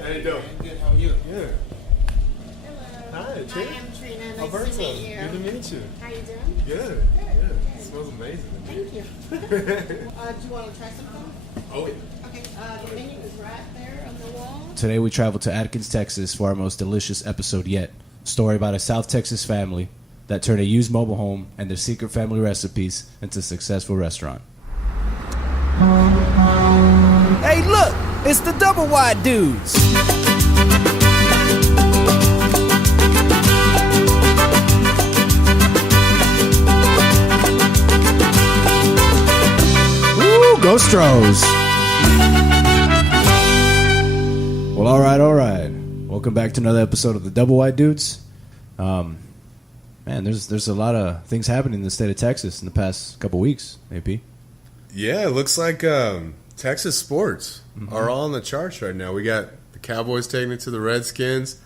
How you doing? Good. How are you? Yeah. Hello. Hi, Trina. I am Trina. Nice Alberto. to meet you. Good to meet you. How you doing? Good. Yeah. It smells amazing. Thank you. Do you want to try something? Oh, yeah. Okay. The menu is right there on the wall. Today we travel to Adkins, Texas for our most delicious episode yet. A story about a South Texas family that turned a used mobile home and their secret family recipes into a successful restaurant. Hey, look! It's the Doublewide Dudes! Woo, go Stros! Well, all right. Welcome back to another episode of the Doublewide Dudes. Man, there's a lot of things happening in the state of Texas in the past couple weeks, AP. Yeah, it looks like Texas sports are all on the charts right now. We got the Cowboys taking it to the Redskins.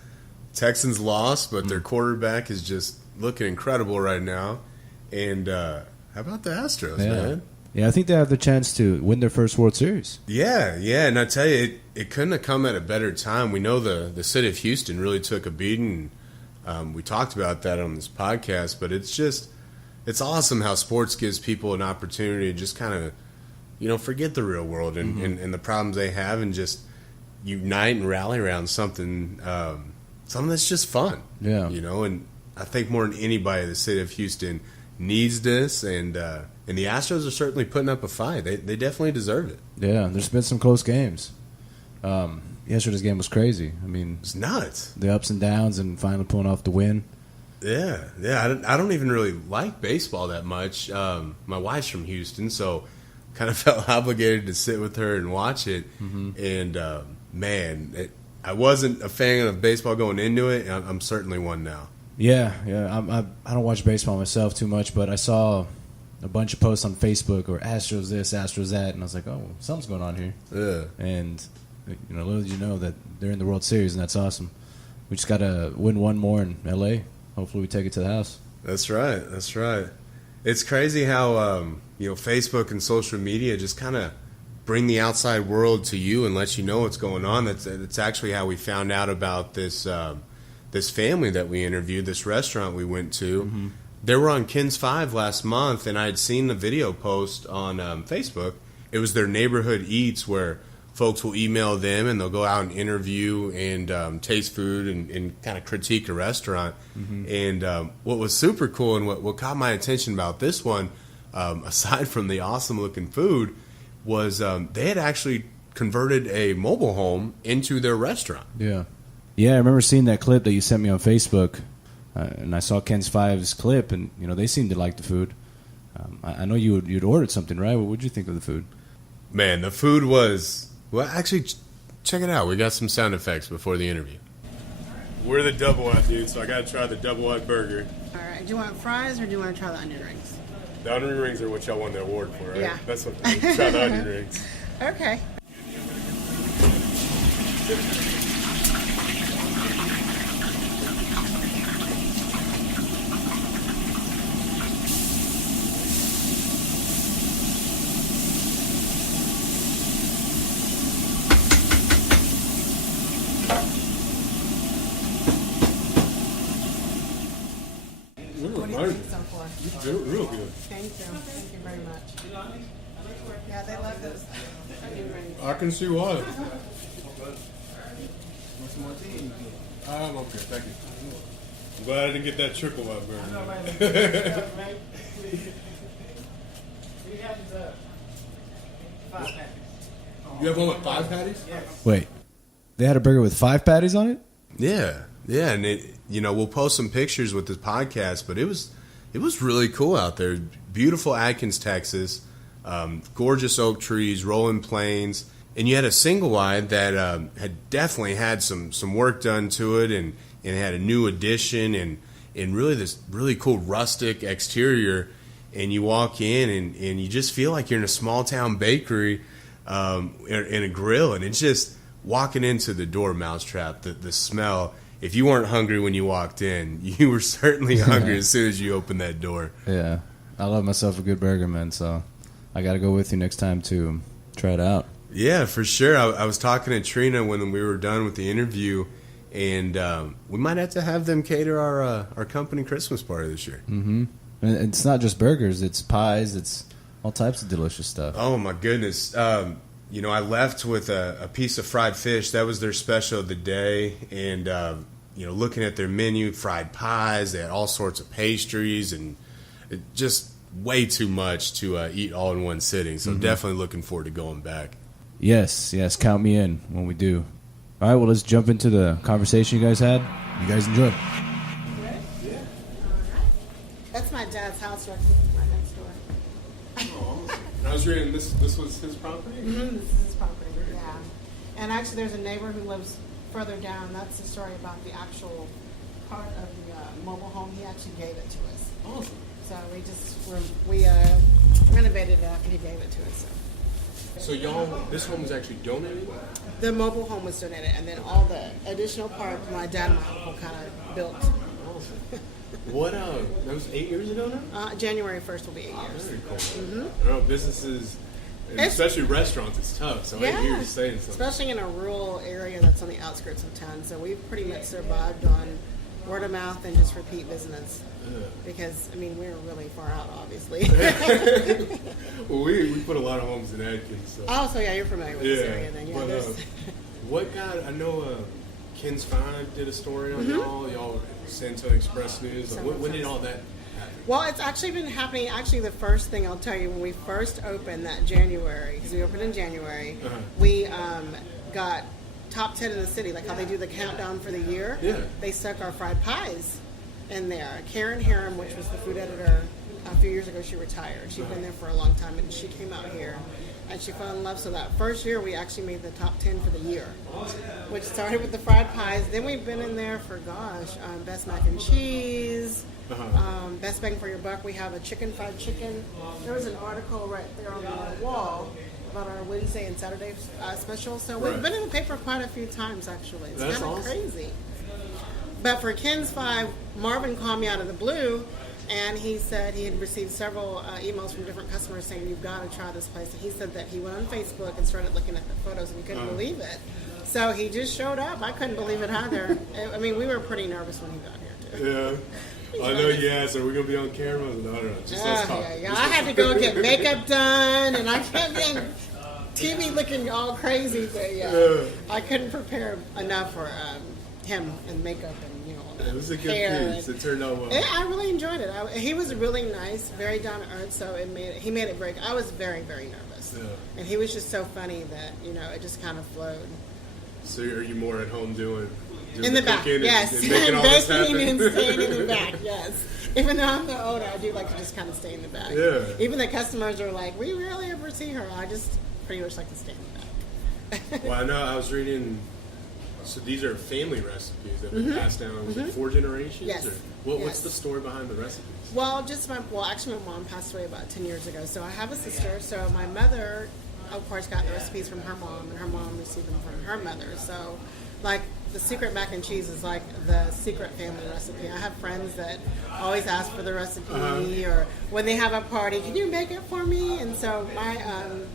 Texans lost, but their quarterback is just looking incredible right now. And how about the Astros, man? Yeah, I think they have the chance to win their first World Series. Yeah, and I tell you, it couldn't have come at a better time. We know the city of Houston really took a beating. We talked about that on this podcast, but it's awesome how sports gives people an opportunity to just kind of, forget the real world and the problems they have and just unite and rally around something that's just fun. Yeah. And I think more than anybody, the city of Houston needs this, and the Astros are certainly putting up a fight. They definitely deserve it. Yeah, there's been some close games. Yesterday's game was crazy. I mean, it's nuts. The ups and downs and finally pulling off the win. Yeah. I don't even really like baseball that much. My wife's from Houston, so kind of felt obligated to sit with her and watch it. And man, I wasn't a fan of baseball going into it. I'm certainly one now. Yeah. I don't watch baseball myself too much, but I saw a bunch of posts on Facebook or Astros this, Astros that, and I was like, oh, something's going on here. Yeah. And little did you know that they're in the World Series, and that's awesome. We just got to win one more in L.A. Hopefully we take it to the house. That's right. It's crazy how Facebook and social media just kind of bring the outside world to you and let you know what's going on. That's actually how we found out about this family that we interviewed, this restaurant we went to. They were on Kins 5 last month, and I had seen the video post on Facebook. It was their neighborhood eats where folks will email them and they'll go out and interview and taste food and kind of critique a restaurant. And what was super cool and what caught my attention about this one, aside from the awesome looking food, was they had actually converted a mobile home into their restaurant. Yeah, I remember seeing that clip that you sent me on Facebook, and I saw Ken's 5's clip, and they seemed to like the food. I know you'd ordered something, right? What would you think of the food? Man, the food was... Well, actually, check it out. We got some sound effects before the interview. We're the Doublewide Dudes, so I got to try the Doublewide burger. All right. Do you want fries or do you want to try the onion rings? The onion rings are what y'all won the award for, right? Yeah. That's what. Try the onion rings. Okay. Real good. Thank you very much. Yeah, they love those onion rings. I can see why. Want some more tea? I'm okay, thank you. I'm glad I didn't get that triple white burger. I know, right? We have 5 patties. You have one with 5 patties? Yes. Wait, they had a burger with 5 patties on it? Yeah, and we'll post some pictures with this podcast, but it was really cool out there. Beautiful Adkins, Texas, gorgeous oak trees, rolling plains, and you had a single wide that had definitely had some work done to it, and it had a new addition and really this really cool rustic exterior. And you walk in and you just feel like you're in a small town bakery in a grill, and it's just walking into the door, mousetrap, the smell. If you weren't hungry when you walked in, you were certainly hungry as soon as you opened that door. Yeah. I love myself a good burger, man, so I got to go with you next time to try it out. Yeah, for sure. I was talking to Trina when we were done with the interview, and we might have to have them cater our company Christmas party this year. Mm-hmm. And it's not just burgers; it's pies. It's all types of delicious stuff. Oh my goodness! I left with a piece of fried fish. That was their special of the day, and looking at their menu, fried pies. They had all sorts of pastries, and just way too much to eat all in one sitting. So definitely looking forward to going back. Yes, count me in when we do. All right, well, let's jump into the conversation you guys had. You guys enjoy. Yeah. All right. That's my dad's house right next door. Oh, I was reading this was his property? Mm-hmm, this is his property, yeah. And actually, there's a neighbor who lives further down. That's the story about the actual part of the mobile home. He actually gave it to us. Awesome. So we renovated it after he gave it to us. So this home was actually donated? The mobile home was donated, and then all the additional part my dad and my uncle kind of built. Awesome. What, that was 8 years ago now? January 1st will be 8 years. Very cool. Mm-hmm. I know businesses, and especially restaurants, it's tough. So 8 years saying something. Especially in a rural area that's on the outskirts of town. So we've pretty much survived on word of mouth and just repeat business. Because, we're really far out, obviously. Well, we put a lot of homes in Adkins. So. Oh, so you're familiar with this area then. Yeah, but, what got, I know Ken's 5 did a story on y'all San Antonio Express News. When did all that happen? Well, it's actually been happening. Actually, the first thing I'll tell you, when we first opened that January, because we opened in January, we got top 10 in the city, like how they do the countdown for the year. Yeah. They stuck our fried pies in there. Karen Harem, which was the food editor, a few years ago, she retired. She'd been there for a long time, and she came out here, and she fell in love. So that first year, we actually made the top 10 for the year, which started with the fried pies. Then we've been in there for, best mac and cheese, best bang for your buck. We have a fried chicken. There was an article right there on the wall about our Wednesday and Saturday special. So we've been in the paper quite a few times, actually. It's kind of crazy. But for Ken's 5, Marvin called me out of the blue, and he said he had received several emails from different customers saying, you've got to try this place. And he said that he went on Facebook and started looking at the photos, and he couldn't believe it. So he just showed up. I couldn't believe it either. We were pretty nervous when he got here, too. Yeah. I know you asked, are we going to be on camera? No. Just us talking. Yeah. I had to go get makeup done, and I kept getting TV looking all crazy. But I couldn't prepare enough for him and makeup and it was a good piece. It turned out well. I really enjoyed it. He was really nice, very down to earth. So he made it very. I was very, very nervous, and he was just so funny that it just kind of flowed. So are you more at home doing in the back? Yes, and making all this happen? And staying in the back. Yes, even though I'm the owner, I do like to just kind of stay in the back. Yeah. Even the customers are like, we rarely ever see her. I just pretty much like to stay in the back. Well, I know I was reading. So these are family recipes that have been passed down. Was it 4 generations? Yes. Or what's the story behind the recipes? Well, actually my mom passed away about 10 years ago. So I have a sister. So my mother, of course, got the recipes from her mom, and her mom received them from her mother. So, like, the secret mac and cheese is like the secret family recipe. I have friends that always ask for the recipe, or when they have a party, can you make it for me? And so my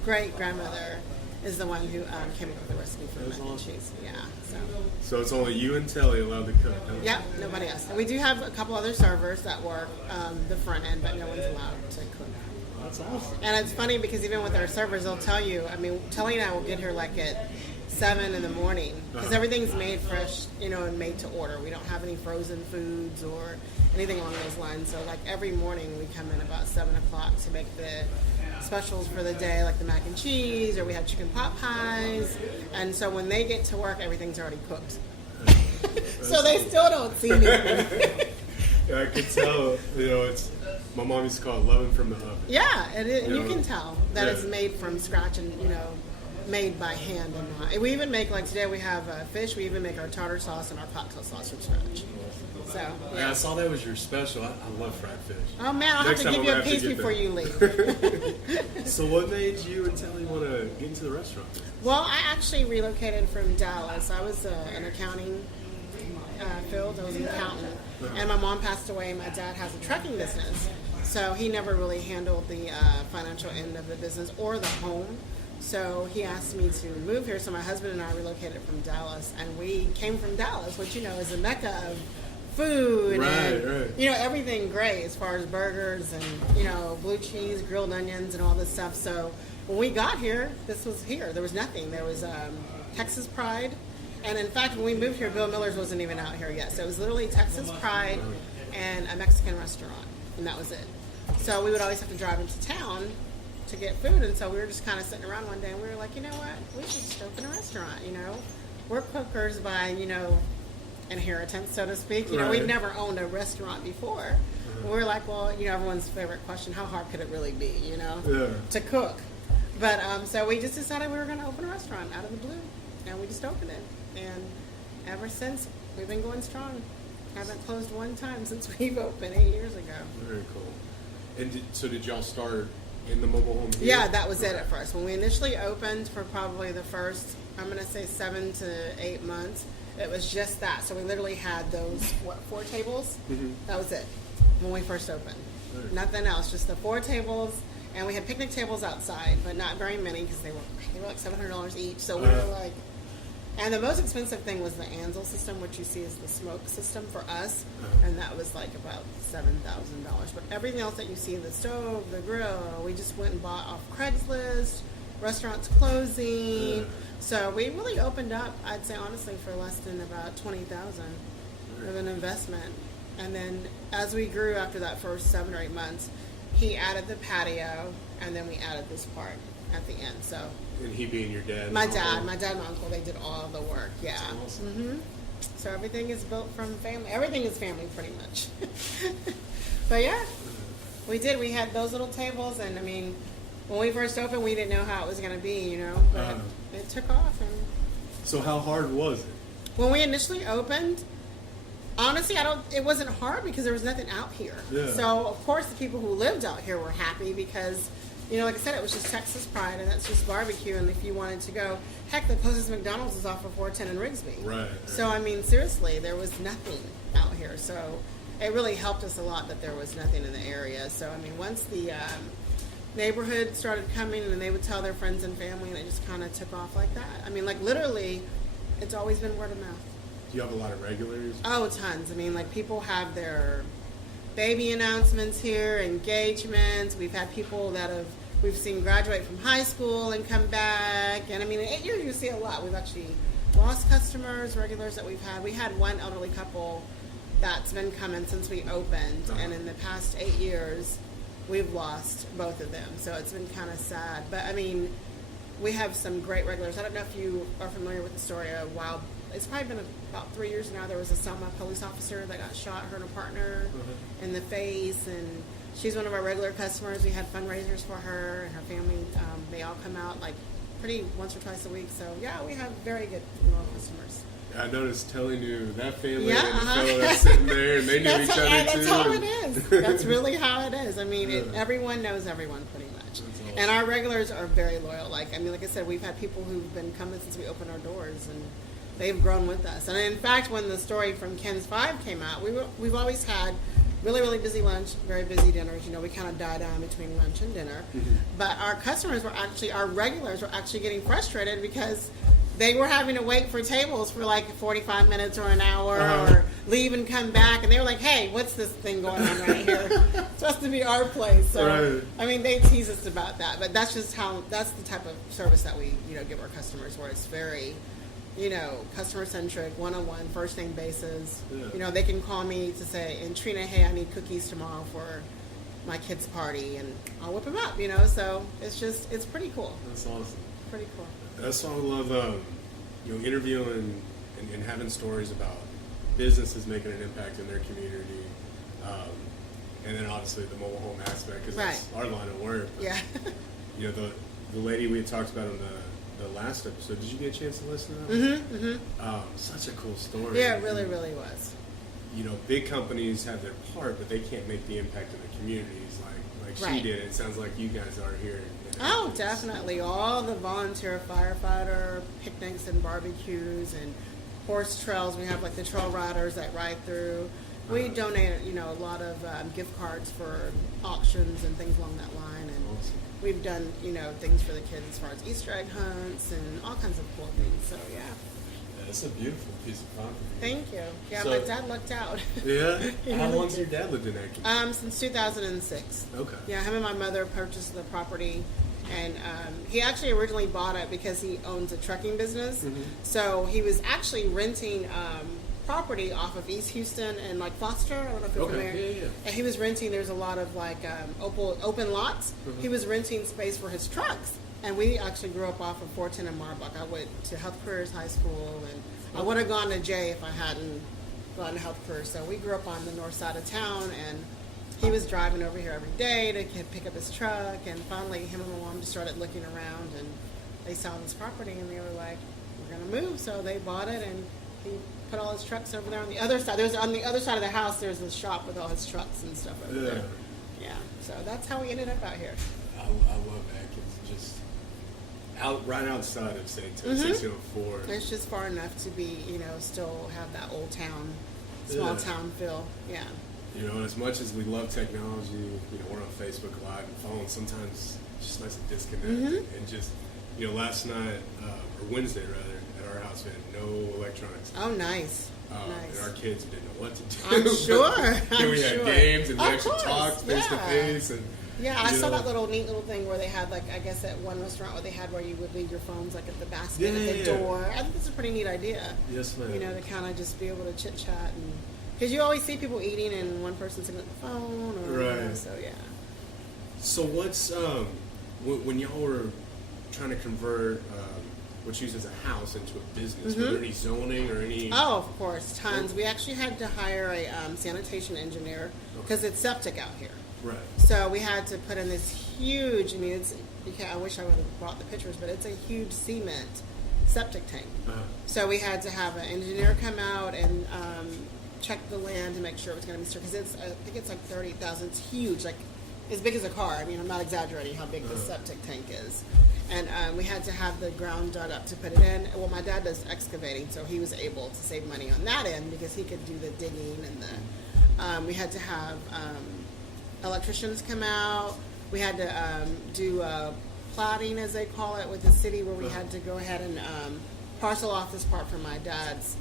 great-grandmother is the one who came up with the recipe for mac and cheese. Yeah. So it's only you and Telly allowed to cook? Huh? Yep, nobody else. And we do have a couple other servers that work the front end, but no one's allowed to cook. That's awesome. And it's funny because even with our servers, they'll tell you, Telly and I will get here like at 7 in the morning because everything's made fresh, and made to order. We don't have any frozen foods or anything along those lines. So like every morning we come in about 7 o'clock to make the specials for the day, like the mac and cheese, or we have chicken pot pies. And so when they get to work, everything's already cooked. So they still don't see me. Yeah, I can tell, it's my mom used to call it loving from the oven. Yeah, you can tell that it's made from scratch and, made by hand. And we even make, like today we have fish, we even make our tartar sauce and our cocktail sauce from scratch. So, yeah. I saw that was your special. I love fried fish. Oh man, I'll have to give you a piece before you leave. So what made you and Telly want to get into the restaurant? Well, I actually relocated from Dallas. I was in accounting field. I was an accountant. And my mom passed away. My dad has a trucking business. So he never really handled the financial end of the business or the home. So he asked me to move here. So my husband and I relocated from Dallas, and we came from Dallas, which is a mecca of food and everything great as far as burgers and blue cheese, grilled onions, and all this stuff. So when we got here, this was here. There was nothing. There was Texas Pride, and in fact, when we moved here, Bill Miller's wasn't even out here yet. So it was literally Texas Pride and a Mexican restaurant, and that was it. So we would always have to drive into town to get food, and so we were just kind of sitting around one day, and we were like, you know what, we should just open a restaurant. We're cookers by inheritance, so to speak. We've never owned a restaurant before. We're like, well, everyone's favorite question, how hard could it really be, to cook? But so we just decided we were going to open a restaurant out of the blue, and we just opened it, and ever since we've been going strong. Haven't closed one time since we've opened 8 years ago. Very cool. And so did y'all start in the mobile home here? Yeah, that was it at first. When we initially opened, for probably the first, I'm going to say 7 to 8 months, it was just that. So we literally had those, 4 tables? Mm-hmm. That was it when we first opened. Right. Nothing else, just the 4 tables. And we had picnic tables outside, but not very many because they were like $700 each. So we were like... And the most expensive thing was the Ansel system, which you see is the smoke system for us, and that was like about $7,000. But everything else that you see, the stove, the grill, we just went and bought off Craigslist, restaurants closing. So we really opened up, I'd say honestly, for less than about $20,000 of an investment. And then as we grew after that first 7 or 8 months, he added the patio, and then we added this part at the end. So. And he being your dad? My dad and my uncle, they did all the work, yeah. That's awesome. Mm-hmm. So everything is built from family. Everything is family, pretty much. But yeah, we did. We had those little tables, and I mean, when we first opened, we didn't know how it was going to be, but it took off. And so how hard was it? When we initially opened, honestly, it wasn't hard because there was nothing out here. Yeah. So of course, the people who lived out here were happy because. Like I said, it was just Texas Pride, and that's just barbecue. And if you wanted to go, heck, the closest McDonald's is off of 410 in Rigsby. Right. So, I mean, seriously, there was nothing out here. So, it really helped us a lot that there was nothing in the area. So, I mean, once the neighborhood started coming, and they would tell their friends and family, and it just kind of took off like that. I mean, like, literally, it's always been word of mouth. Do you have a lot of regulars? Oh, tons. I mean, like, people have their baby announcements here, engagements. We've had people that we've seen graduate from high school and come back. And I mean, in 8 years, you see a lot. We've actually lost customers, regulars that we've had. We had one elderly couple that's been coming since we opened. And in the past 8 years, we've lost both of them. So it's been kind of sad. But I mean, we have some great regulars. I don't know if you are familiar with the story. It's probably been about 3 years now. There was a Selma police officer that got shot, her and a partner, in the face. And she's one of our regular customers. We had fundraisers for her and her family. They all come out like pretty once or twice a week. So yeah, we have very good loyal customers. I noticed Telly knew that family and the fellow that's sitting there, and they knew each other too. That's how it is. That's really how it is. I mean, everyone knows everyone pretty much. Awesome. And our regulars are very loyal. Like I said, we've had people who've been coming since we opened our doors, and they've grown with us. And in fact, when the story from Ken's 5 came out, we've always had really, really busy lunch, very busy dinners. We kind of die down between lunch and dinner. Mm-hmm. But our regulars were actually getting frustrated because they were having to wait for tables for like 45 minutes or an hour or leave and come back. And they were like, hey, what's this thing going on right here? It's supposed to be our place. So, I mean, they tease us about that. But that's just that's the type of service that we, give our customers, where it's very... customer-centric, one-on-one, first-name basis. Yeah. They can call me to say, and Trina, hey, I need cookies tomorrow for my kid's party, and I'll whip them up, So it's pretty cool. That's awesome. Pretty cool. That's why I love, interviewing and having stories about businesses making an impact in their community. And then obviously the mobile home aspect, because that's our line of work. But, yeah. The lady we had talked about on the last episode, did you get a chance to listen to that? Mm-hmm, mm-hmm. Such a cool story. Yeah, it really, really was. Big companies have their part, but they can't make the impact in the communities like she did. It sounds like you guys are here. Oh, definitely. All the volunteer firefighter picnics and barbecues and horse trails. We have like the trail riders that ride through. We donate, a lot of gift cards for auctions and things along that line. And awesome. we've done, things for the kids as far as Easter egg hunts and all kinds of cool things. So, yeah. That's a beautiful piece of property. Thank you. Yeah, So- my dad lucked out. Yeah? How really long's did. your dad lived in Adkins? Since 2006. Okay. Yeah, him and my mother purchased the property, and he actually originally bought it because he owns a trucking business. So he was actually renting property off of East Houston and like Foster. I don't know if you're familiar. Yeah. And he was renting. There's a lot of like open lots. He was renting space for his trucks. And we actually grew up off of 410 and Marbuck. I went to Health Careers High School, and I would have gone to Jay if I hadn't gone to Health Careers. So we grew up on the north side of town, and he was driving over here every day to pick up his truck. And finally, him and my mom just started looking around, and they saw this property, and they were like, "We're gonna move." So they bought it, and he put all his trucks over there on the other side. There's on the other side of the house. There's a shop with all his trucks and stuff over there. Yeah. So that's how we ended up out here. I love Adkins. Just right outside of St. 1604. It's just far enough to be, still have that old town, small town feel. Yeah. And as much as we love technology, we're on Facebook Live and phones. Sometimes it's just nice to disconnect and just, last night or Wednesday rather at our house we had no electronics. Oh, nice. And our kids didn't know what to do. I'm sure. And we had games and we Of actually course, talked face to face. And yeah, I saw that neat little thing where they had, like, I guess at one restaurant where they had where you would leave your phones, like, at the basket at the door. I think that's a pretty neat idea. Yes, ma'am. To kind of just be able to chit-chat. Because you always see people eating and one person's sitting at the phone. Right. So, yeah. So what's, when y'all were trying to convert what you use as a house into a business, was there any zoning or any... Oh, of course, tons. We actually had to hire a sanitation engineer because it's septic out here. Right. So we had to put in this huge, I wish I would have brought the pictures, but it's a huge cement septic tank. So we had to have an engineer come out and check the land to make sure it was going to be secure. Because I think it's like 30,000. It's huge, like as big as a car. I'm not exaggerating how big this septic tank is. And we had to have the ground dug up to put it in. Well, my dad does excavating, so he was able to save money on that end because he could do the digging and the. We had to have electricians come out. We had to do plotting, as they call it, with the city, where we had to go ahead and parcel off this part from my dad's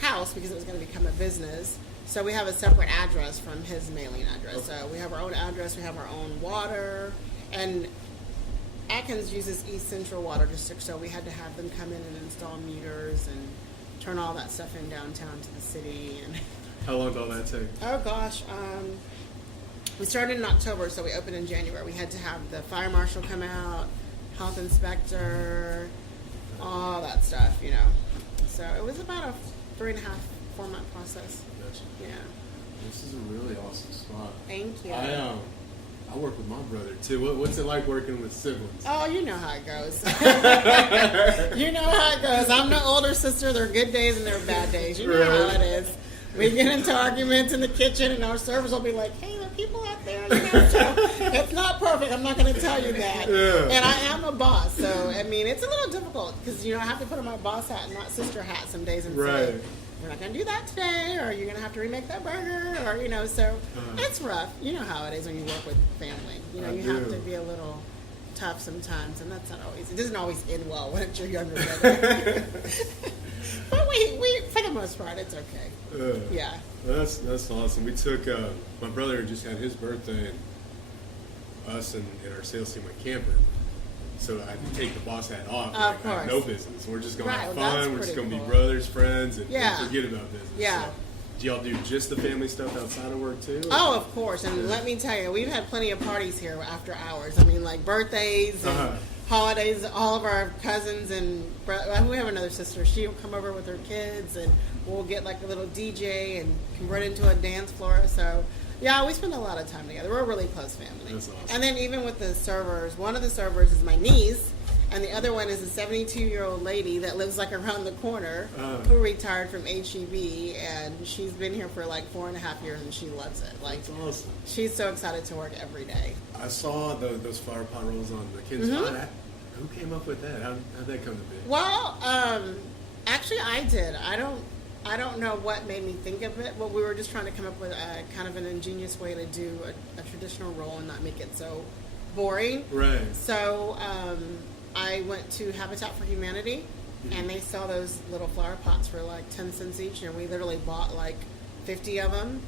house because it was going to become a business. So we have a separate address from his mailing address. So we have our own address, we have our own water, and Adkins uses East Central Water District, so we had to have them come in and install meters and turn all that stuff in downtown to the city. And How long did all that take? oh gosh, we started in October, so we opened in January. We had to have the fire marshal come out, health inspector, all that stuff, So it was about a 3.5, 4 month process. Gotcha. Yeah. This is a really awesome spot. Thank you. I work with my brother too. What's it like working with siblings? Oh, you know how it goes. You know how it goes. I'm the older sister. There are good days and there are bad days. You know how it is. We get into arguments in the kitchen, and our servers will be like, "Hey, there are people out there." So it's not perfect. I'm not going to tell you that. Yeah. And I am a boss, so it's a little difficult because I have to put on my boss hat and not sister hat some days and say, "We're not going to do that today," or "You're going to have to remake that burger," or So it's rough. You know how it is when you work with family. You have to be a little tough sometimes, and that's not always. It doesn't always end well when it's your younger brother. But we for the most part, it's okay. Yeah. That's awesome. We took my brother just had his birthday, and us and our sales team went camping. So I had to take the boss hat off. Of I have course. no business. We're just going to have Right, well, fun. We're just pretty going to be cool. brothers, friends, and forget about business. Yeah. So, do y'all do just the family stuff outside of work too? Oh, of course. And let me tell you, we've had plenty of parties here after hours. Like birthdays and holidays. All of our cousins and we have another sister. She'll come over with her kids, and we'll get like a little DJ and convert it into a dance floor. So, yeah, we spend a lot of time together. We're a really close family. That's awesome. And then even with the servers, one of the servers is my niece. And the other one is a 72-year-old lady that lives like around the corner who retired from HEB, and she's been here for like 4.5 years, and she loves it. Like, That's awesome. she's so excited to work every day. I saw those flower pot rolls on the kids' spot. Who came up with that? How'd that come to be? Well, actually, I did. I don't know what made me think of it, but we were just trying to come up with a kind of an ingenious way to do a traditional roll and not make it so boring. Right. So I went to Habitat for Humanity, and they sell those little flower pots for like 10 cents each, and we literally bought like 50 of them.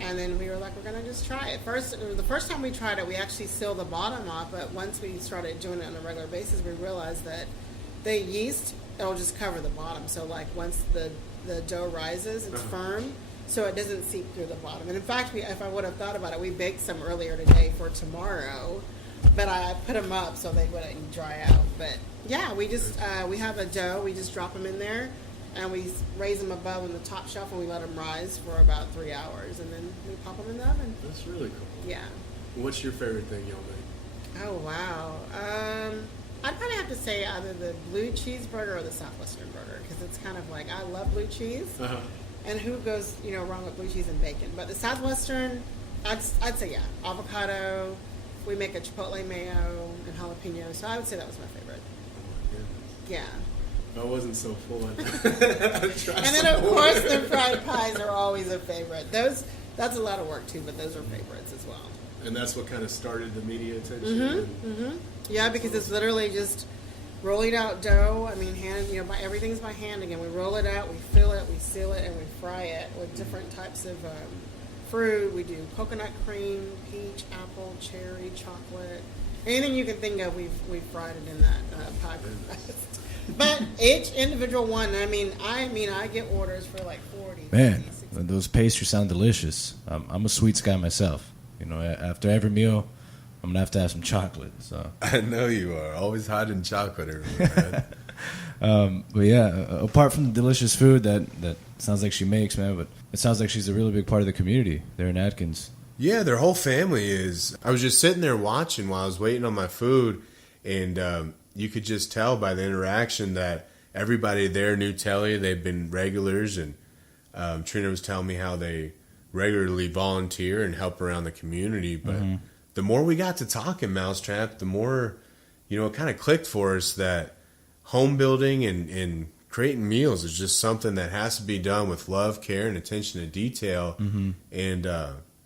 And then we were like, we're going to just try it. The first time we tried it, we actually sealed the bottom off, but once we started doing it on a regular basis, we realized that the yeast, it'll just cover the bottom. So like once the dough rises, it's firm, so it doesn't seep through the bottom. And in fact, if I would have thought about it, we baked some earlier today for tomorrow, but I put them up so they wouldn't dry out. But yeah, we just, we have a dough, we just drop them in there, and we raise them above on the top shelf, and we let them rise for about 3 hours, and then we pop them in the oven. That's really cool. Yeah. What's your favorite thing y'all make? Oh, wow. I'd probably have to say either the blue cheeseburger or the Southwestern burger, because it's kind of like, I love blue cheese, and who goes, wrong with blue cheese and bacon? But the Southwestern, I'd say, yeah, avocado. We make a chipotle mayo and jalapeno, so I would say that was my favorite. Oh, my goodness. Yeah. If I wasn't so full, I'd try And then, of course, the fried pies are always a favorite. That's a lot of work, too, but those are favorites as well. And that's what kind of started the media attention? Yeah, because it's literally just rolling out dough. I mean, everything's by hand again. We roll it out, we fill it, we seal it, and we fry it with different types of fruit. We do coconut cream, peach, apple, cherry, chocolate. Anything you can think of, we've fried it in that pie crust. But each individual one, I mean, I get orders for like 40. Man, 50, 60. those pastries sound delicious. I'm a sweets guy myself. After every meal, I'm gonna have to have some chocolate. So I know you are always hiding chocolate everywhere, man. but yeah, apart from the delicious food that sounds like she makes, man, but it sounds like she's a really big part of the community there in Adkins. Yeah, their whole family is. I was just sitting there watching while I was waiting on my food, and you could just tell by the interaction that everybody there knew Telly. They've been regulars, and Trina was telling me how they regularly volunteer and help around the community. But the more we got to talking, Mousetrap, the more, it kind of clicked for us that home building and creating meals is just something that has to be done with love, care, and attention to detail. And,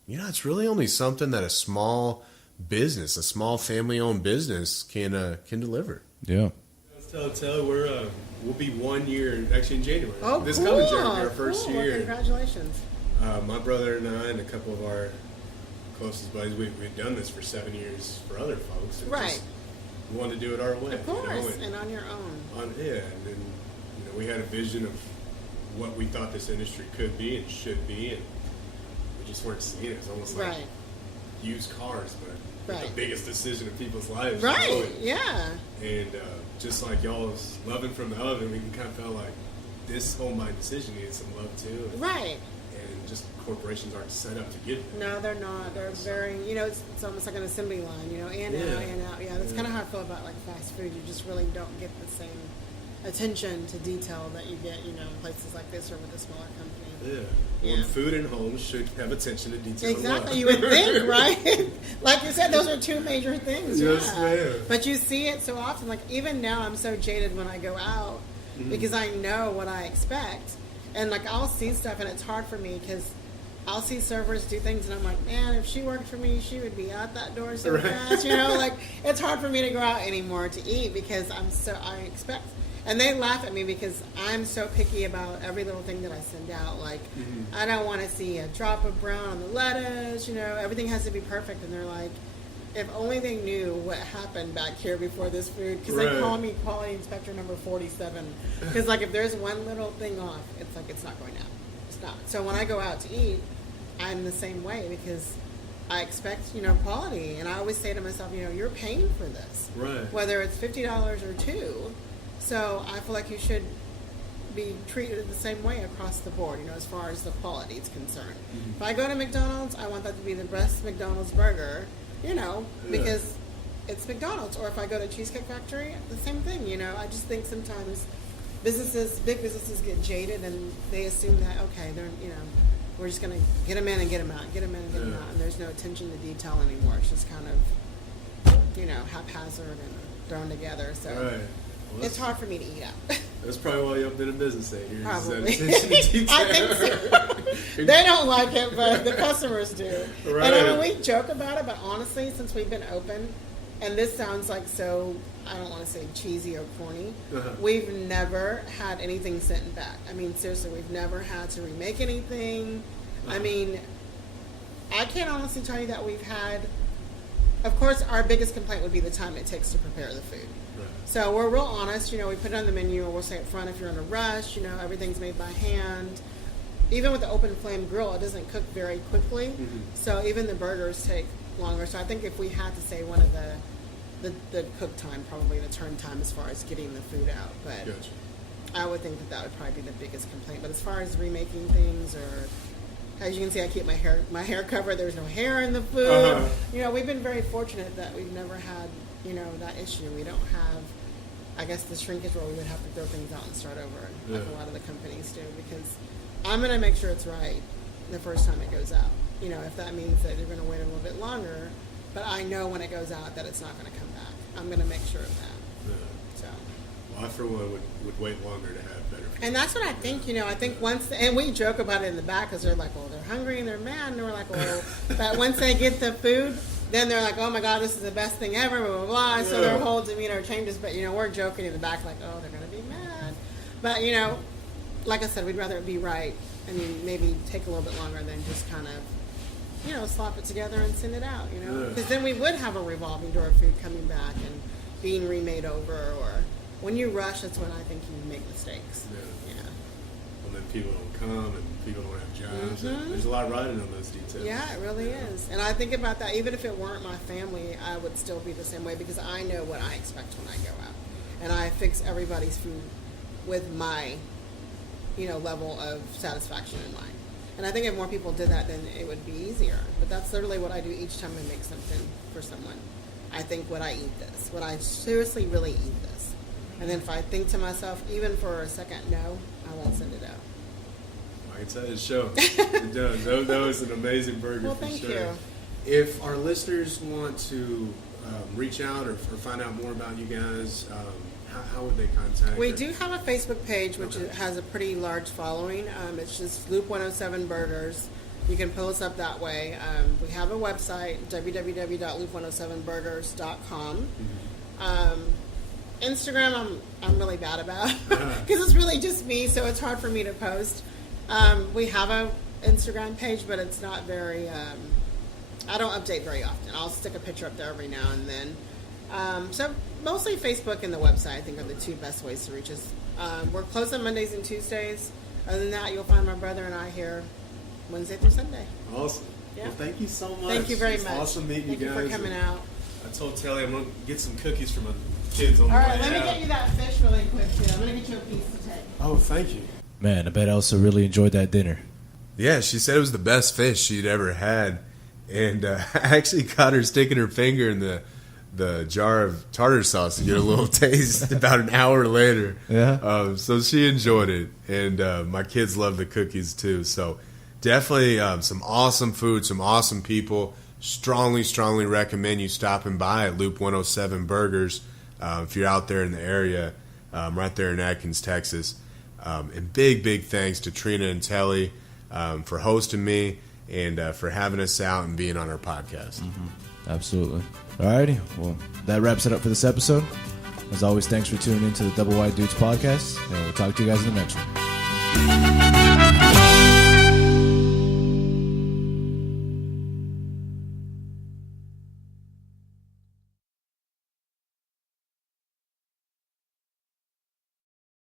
it's really only something that a small business, a small family-owned business can deliver. Yeah. Let's tell we'll be 1 year, actually in January. Oh, this cool. coming January, our first Well, year. congratulations. My brother and I and a couple of our closest buddies, we've done this for 7 years for other folks. And Right. just we wanted to do it our way. Of course, and and on your own. and then we had a vision of what we thought this industry could be and should be, and we just weren't seeing it. It's almost like Right. used cars, but Right. the biggest decision in people's lives. Right, yeah. And just like y'all's loving from the oven, we kind of felt like this home buying decision needed some love too. Right. And just corporations aren't set up to give it. No, they're not. They're very, it's almost like an assembly line, in and out, in and out. Yeah, that's kind of how I feel about like fast food. You just really don't get the same attention to detail that you get, in places like this or with a smaller company. Yeah. Well, food and homes should have attention to detail. Exactly, you would think, right? Like you said, those are two major things. Yes, yeah. ma'am. But you see it so often. Like even now, I'm so jaded when I go out because I know what I expect, and like I'll see stuff, and it's hard for me because I'll see servers do things, and I'm like, man, if she worked for me, she would be out that door so fast. Like it's hard for me to go out anymore to eat because I expect. And they laugh at me because I'm so picky about every little thing that I send out. Like, I don't want to see a drop of brown on the lettuce. Everything has to be perfect. And they're like, if only they knew what happened back here before this food. Because they call me quality inspector number 47. Because, like, if there's one little thing off, it's like it's not going out. It's not. So when I go out to eat, I'm the same way because I expect, quality. And I always say to myself, you're paying for this. Right. Whether it's $50 or $2. So I feel like you should be treated the same way across the board, as far as the quality is concerned. If I go to McDonald's, I want that to be the best McDonald's burger, because it's McDonald's. Or if I go to Cheesecake Factory, the same thing, I just think sometimes big businesses get jaded and they assume that, okay, they're, we're just going to get them in and get them out, get them in and get them out. And there's no attention to detail anymore. It's just kind of, haphazard and thrown together. So. Right. Well, it's hard for me to eat out. That's probably why y'all been in business 8 years. Probably. Is that attention to detail? I think so. They don't like it, but the customers do. Right. And we joke about it, but honestly, since we've been open, and this sounds like so, I don't want to say cheesy or corny. We've never had anything sent back. I mean, seriously, we've never had to remake anything. I mean, I can't honestly tell you that we've had, of course, our biggest complaint would be the time it takes to prepare the food. Right. So we're real honest, we put it on the menu, and we'll say up front if you're in a rush, everything's made by hand. Even with the open flame grill, it doesn't cook very quickly. Mm-hmm. So even the burgers take longer. So I think if we had to say one of the cook time, probably the turn time as far as getting the food out. But gotcha. I would think that would probably be the biggest complaint. But as far as remaking things, or as you can see, I keep my hair covered. There's no hair in the food. We've been very fortunate that we've never had, that issue. We don't have, I guess, the shrinkage where we would have to throw things out and start over, like a lot of the companies do, because I'm going to make sure it's right the first time it goes out. If that means that you're going to wait a little bit longer, but I know when it goes out that it's not going to come back. I'm going to make sure of that. Yeah. So. Well, I, for one, would wait longer to have better food. And that's what I think, I think once, and we joke about it in the back because they're like, well, they're hungry and they're mad, and we're like, well, but once they get the food, then they're like, oh my God, this is the best thing ever, blah, blah, blah. Yeah. So their whole demeanor changes, but, we're joking in the back like, oh, they're going to be mad. But, like I said, we'd rather it be right. I mean, maybe take a little bit longer than just kind of, slop it together and send it out, Because then we would have a revolving door of food coming back and being remade over, or when you rush, that's when I think you make mistakes. Yeah. And then people don't come, and people don't have jobs. Mm-hmm. There's a lot riding on those details. Yeah, it really is. And I think about that, even if it weren't my family, I would still be the same way, because I know what I expect when I go out. And I fix everybody's food with my level of satisfaction in mind. And I think if more people did that, then it would be easier. But that's literally what I do each time I make something for someone. I think, would I eat this? Would I seriously really eat this? And then if I think to myself, even for a second, no, I won't send it out. I can tell you, show. It does. That was an amazing burger. Well, thank you. If our listeners want to reach out or find out more about you guys, how would they contact? We do have a Facebook page, which has a pretty large following. It's just Loop 107 Burgers. You can pull us up that way. We have a website, www.loop107burgers.com. Mm-hmm. Instagram, I'm really bad about, because it's really just me, so it's hard for me to post. We have a Instagram page, but it's not very, I don't update very often. I'll stick a picture up there every now and then. So mostly Facebook and the website, I think, are the two best ways to reach us. We're closed on Mondays and Tuesdays. Other than that, you'll find my brother and I here Wednesday through Sunday. Awesome. Yeah. Well, thank you so much. Thank you very much. Awesome meeting you guys. Thank you for coming out. I told Telly I'm going to get some cookies for my kids on the way out. All right, let me get you that fish really quick, too. I'm going to get you a piece to take. Oh, thank you. Man, I bet Elsa really enjoyed that dinner. Yeah, she said it was the best fish she'd ever had. And I actually caught her sticking her finger in the jar of tartar sauce to get a little taste about an hour later. Yeah. So she enjoyed it. And my kids love the cookies, too. So definitely some awesome food, some awesome people. Strongly recommend you stopping by at Loop 107 Burgers if you're out there in the area, right there in Adkins, Texas. And big thanks to Trina and Telly for hosting me and for having us out and being on our podcast. Mm-hmm. Absolutely. Alrighty, well, that wraps it up for this episode. As always, thanks for tuning in to the Doublewide Dudes podcast, and we'll talk to you guys in the next one.